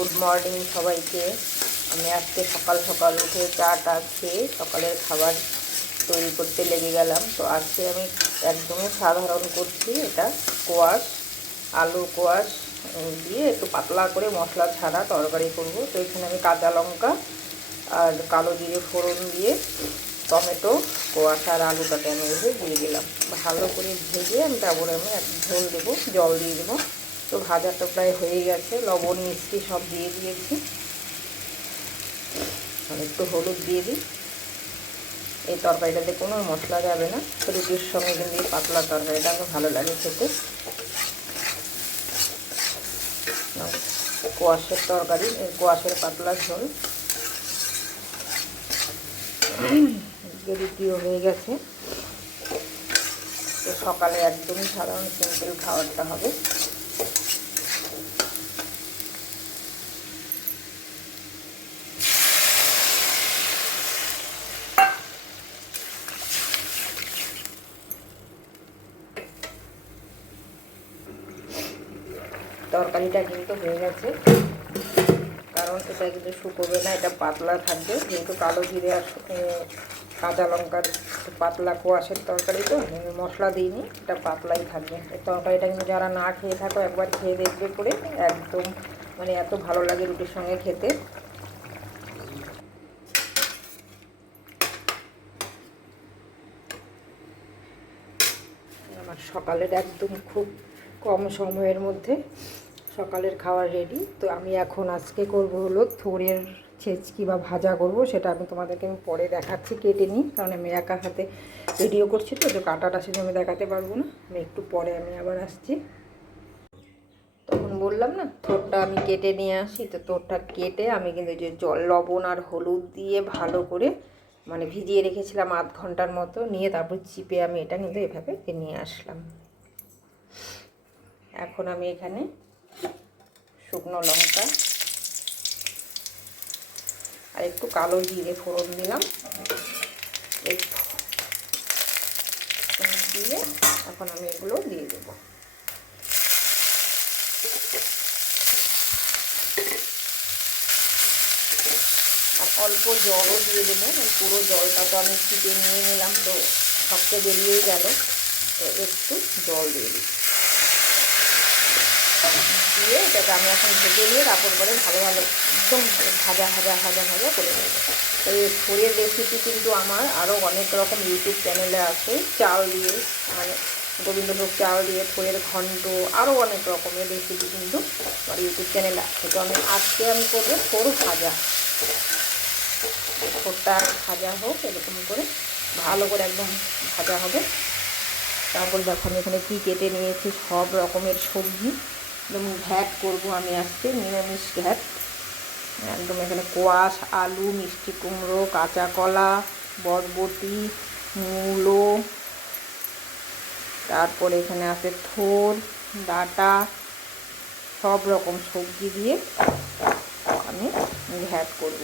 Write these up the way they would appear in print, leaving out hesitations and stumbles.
Good morning সবাইকে। আমি আজকে সকাল সকাল উঠে চাটা খেয়ে সকালের খাবার তৈরি করতে লেগে গেলাম। তো আজকে আমি একদমই সাধারণ করছি। এটা কোয়াশ, আলু কোয়াশ দিয়ে একটু পাতলা করে মশলা ছাড়া তরকারি করব। তো এখানে আমি কাঁচা লঙ্কা আর কালো জিরে ফোড়ন দিয়ে টমেটো, কোয়াশ আর আলুটাকে আমি দিয়ে দিলাম। ভালো করে ভেজে আমি তারপরে আমি ঝোল দেবো, জল দিয়ে দেবো। তো ভাজাটা প্রায় হয়ে গেছে, লবণ মিষ্টি সব দিয়ে দিয়েছি। একটু হলুদ দিয়ে দিই। এই তরকারিটাতে কোনো মশলা যাবে না, রুটির সঙ্গে কিন্তু এই পাতলা তরকারিটা আমার ভালো লাগে খেতে। কোয়াশের তরকারি, কোয়াশের পাতলা ঝোল। রুটিও হয়ে গেছে। তো সকালে একদমই সাধারণ সিম্পল খাবারটা হবে। তরকারিটা কিন্তু হয়ে গেছে, কারণ এটা কিন্তু শুকোবে না, এটা পাতলা থাকবে। যেহেতু কালো জিরে আর কাঁচা লঙ্কার পাতলা কোয়াশের তরকারি, তো মশলা দিইনি, এটা পাতলাই থাকবে। এই তরকারিটা কিন্তু যারা না খেয়ে থাকো একবার খেয়ে দেখবে করে, একদম মানে এত ভালো লাগে রুটির সঙ্গে খেতে। আমার সকালের একদম খুব কম সময়ের মধ্যে সকালের খাবার রেডি। তো আমি এখন আজকে করব হলো থোড়ের ছেচকি বা ভাজা করব। সেটা আমি তোমাদেরকে পরে দেখাচ্ছি, কেটে নিই, কারণ আমি একা হাতে ভিডিও করছি, তো কাঁটাটা সেটা আমি দেখাতে পারবো না। আমি একটু পরে আমি আবার আসছি। তখন বললাম না থোড়টা আমি কেটে নিয়ে আসি। তো থোড়টা কেটে আমি কিন্তু যে জল, লবণ আর হলুদ দিয়ে ভালো করে মানে ভিজিয়ে রেখেছিলাম আধ ঘন্টার মতো, নিয়ে তারপর চিপে আমি এটা কিন্তু এভাবে নিয়ে আসলাম। এখন আমি এখানে শুকনো লঙ্কা আর একটু কালো জিরে ফোড়ন দিলাম, একটু দিয়ে এখন আমি এগুলো দিয়ে দেব। আর অল্প জলও দিয়ে দেবো, পুরো জলটা তো আমি চিপে নিয়ে নিলাম, তো সবচেয়ে বেরিয়েই গেল। তো একটু জল দিয়ে দিই, দিয়ে এটাকে আমি এখন ভেজে নিয়ে তারপর পরে ভালো ভালো একদম ভাজা ভাজা ভাজা ভাজা করে নেব। এই থোড়ের রেসিপি কিন্তু আমার আরও অনেক রকম ইউটিউব চ্যানেলে আছে। চাল দিয়ে, মানে গোবিন্দভোগ চাল দিয়ে থোড়ের ঘন্ট, আরও অনেক রকমের রেসিপি কিন্তু আমার ইউটিউব চ্যানেলে আছে। তো আজকে আমি করবো থোড় ভাজা। থোড়টা ভাজা হোক, এরকম করে ভালো করে একদম ভাজা হবে। তারপর দেখো আমি এখানে কী কেটে নিয়েছি, সব রকমের সবজি। একদম ঘ্যাট করবো আমি আজকে, নিরামিষ ঘ্যাট। একদম এখানে কোয়াশ, আলু, মিষ্টি কুমড়ো, কাঁচা কলা, বরবটি, মূলো, তারপরে এখানে আছে থোড়, ডাঁটা, সব রকম সবজি দিয়ে আমি ঘ্যাট করব।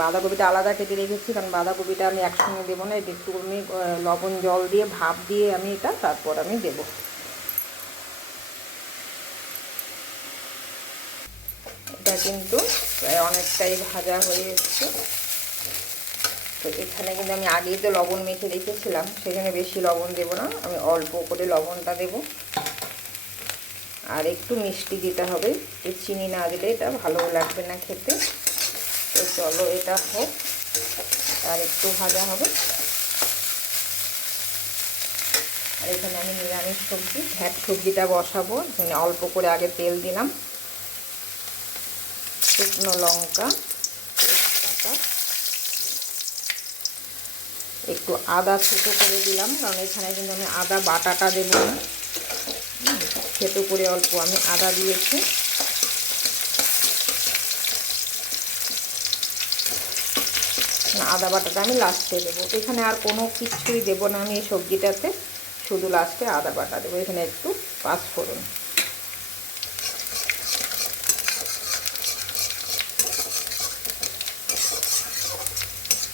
বাঁধাকপিটা আলাদা কেটে রেখেছি, কারণ বাঁধাকপিটা আমি একসঙ্গে দেবো না, এটা একটু আমি লবণ জল দিয়ে ভাপ দিয়ে আমি এটা তারপর আমি দেবো। এটা কিন্তু প্রায় অনেকটাই ভাজা হয়ে এসছে। তো এখানে কিন্তু আমি আগেই তো লবণ মেখে রেখেছিলাম, সেখানে বেশি লবণ দেবো না, আমি অল্প করে লবণটা দেব। আর একটু মিষ্টি দিতে হবে, চিনি না দিলে এটা ভালো লাগবে না খেতে। তো চলো এটা হোক, আর একটু ভাজা হবে। আর এখানে আমি নিরামিষ সবজি ঘ্যাট সবজিটা বসাবো। এখানে অল্প করে আগে তেল দিলাম, শুকনো লঙ্কা, তেজপাতা, একটু আদা থেতো করে দিলাম, কারণ এখানে কিন্তু আমি আদা বাটাটা দেবো না, থেতো করে অল্প আমি আদা দিয়েছি। আদা বাটাটা আমি লাস্টে দেবো। এখানে আর কোনো কিছুই দেবো না আমি এই সবজিটাতে, শুধু লাস্টে আদা বাটা দেবো। এখানে একটু পাঁচফোড়ন,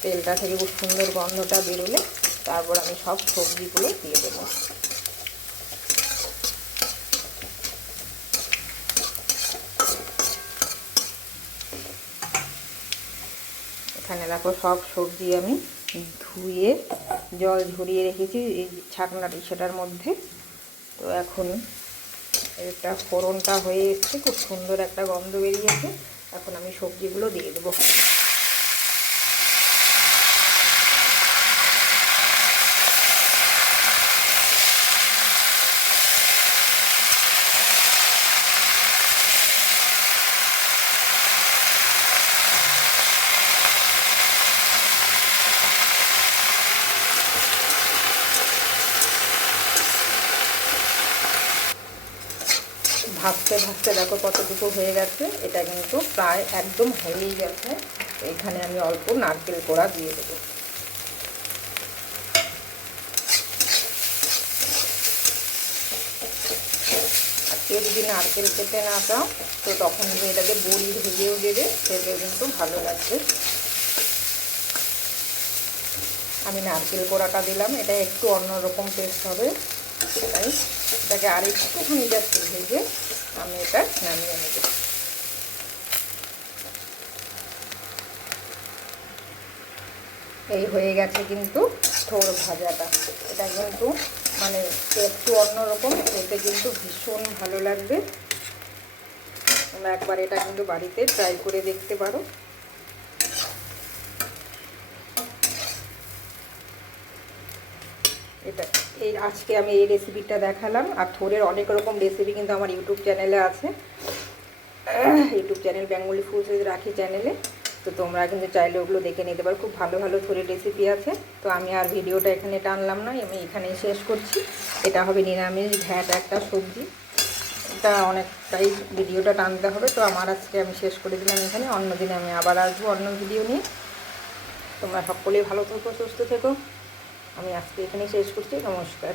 তেলটা থেকে খুব সুন্দর গন্ধটা বেরোলে তারপর আমি সব সবজিগুলো দিয়ে দেবো। এখানে দেখো সব সবজি আমি ধুয়ে জল ঝরিয়ে রেখেছি এই ছাকনাটি সেটার মধ্যে। তো এখন এটা ফোড়নটা হয়ে এসছে, খুব সুন্দর একটা গন্ধ বেরিয়েছে। এখন আমি সবজিগুলো দিয়ে দেবো। ভাজতে ভাজতে দেখো কতটুকু হয়ে গেছে, এটা কিন্তু প্রায় একদম হয়েই গেছে। এখানে আমি অল্প নারকেল কোড়া দিয়ে দেবো। আর কেউ যদি নারকেল খেতে না চাও তো তখন এটাকে বড়ি ভেজেও দেবে, সেটা কিন্তু ভালো লাগবে। আমি নারকেল কোড়াটা দিলাম, এটা একটু অন্যরকম টেস্ট হবে, তাই এটাকে আর একটুখানি জাস্ট ভেজে আমি এটা নামিয়ে নেব। এই হয়ে গেছে কিন্তু থোড় ভাজাটা। এটা কিন্তু মানে একটু অন্যরকম, খেতে কিন্তু ভীষণ ভালো লাগবে। তোমরা একবার এটা কিন্তু বাড়িতে ট্রাই করে দেখতে পারো। এটা আজকে আমি এই রেসিপিটা দেখালাম। আর থোড়ের অনেক রকম রেসিপি কিন্তু আমার ইউটিউব চ্যানেলে আছে, ইউটিউব চ্যানেল বেঙ্গলি ফুডস রাখি চ্যানেলে। তো তোমরা কিন্তু চাইলে ওগুলো দেখে নিতে পারো, খুব ভালো ভালো থোড়ের রেসিপি আছে। তো আমি আর ভিডিওটা এখানে টানলাম না, আমি এখানেই শেষ করছি। এটা হবে নিরামিষ ঘ্যাট একটা সবজি, এটা অনেকটাই ভিডিওটা টানতে হবে। তো আমার আজকে আমি শেষ করে দিলাম এখানে, অন্য দিনে আমি আবার আসবো অন্য ভিডিও নিয়ে। তোমরা সকলেই ভালো থেকো, সুস্থ থেকো। আমি আজকে এখানেই শেষ করছি। নমস্কার।